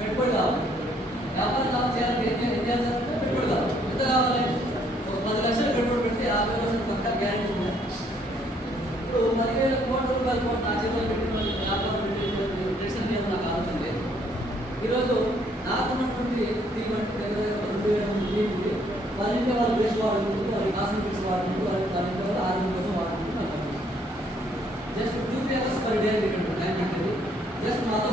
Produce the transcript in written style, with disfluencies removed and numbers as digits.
పెట్టుబడి కావాలి. వ్యాపారం చేయాలంటే ఏం చేయాలంటే పెట్టుబడి కావాలి. ఎంత కావాలి? ఒక 10 లక్షలు పెట్టుబడి పెడితే 50% పక్కా గ్యారెంటీ ఉంది. ఇప్పుడు 10,000 కోట్ల రూపాయలు నా చేతిలో పెట్టిన వ్యాపారం ప్రెసిడెంట్ ఏమో నాకు ఆలోచన లేదు. ఈరోజు నాకున్నటువంటి టీం అంటే దగ్గర 2,000 టీం ఉంది. వాళ్ళ ఇంట్లో వాళ్ళు బ్రష్ వాడుకుంటూ, వాళ్ళకి కాస్మెటిక్స్ వాడుకుంటూ, వాళ్ళ ఇంట్లో వాళ్ళు ఆరోగ్యం కోసం వాడుకుంటూ just 2 papers per day just మాతో